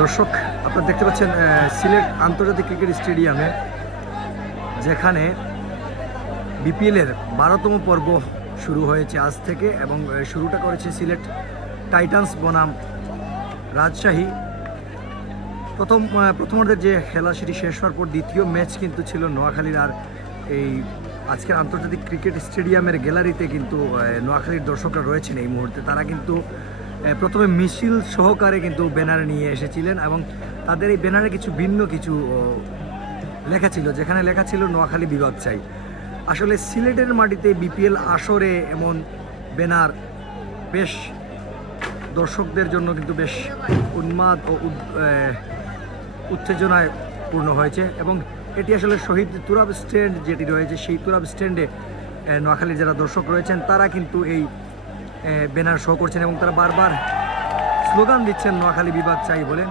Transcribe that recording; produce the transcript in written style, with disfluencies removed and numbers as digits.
দর্শক আপনারা দেখতে পাচ্ছেন সিলেট আন্তর্জাতিক ক্রিকেট স্টেডিয়ামে, যেখানে বিপিএলের ১২তম পর্ব শুরু হয়েছে আজ থেকে এবং শুরুটা করেছে সিলেট টাইটান্স বনাম রাজশাহী। প্রথমার্ধের যে খেলা সেটি শেষ হওয়ার পর দ্বিতীয় ম্যাচ কিন্তু ছিল নোয়াখালীর। আর এই আজকের আন্তর্জাতিক ক্রিকেট স্টেডিয়ামের গ্যালারিতে কিন্তু নোয়াখালীর দর্শকরা রয়েছেন এই মুহূর্তে। তারা কিন্তু প্রথমে মিছিল সহকারে কিন্তু ব্যানার নিয়ে এসেছিলেন এবং তাদের এই ব্যানারে ভিন্ন কিছু লেখা ছিল, যেখানে লেখা ছিল নোয়াখালী বিভাগ চাই। আসলে সিলেটের মাটিতে বিপিএল আসরে এমন ব্যানার বেশ দর্শকদের জন্য কিন্তু বেশ উন্মাদ ও উত্তেজনায় পূর্ণ হয়েছে এবং এটি আসলে শহীদ তুরাব স্ট্যান্ড যেটি রয়েছে, সেই তুরাব স্ট্যান্ডে নোয়াখালীর যারা দর্শক রয়েছেন তারা কিন্তু এই ব্যানার শো করছেন এবং তারা বারবার স্লোগান দিচ্ছেন নোয়াখালী বিভাগ চাই বলে।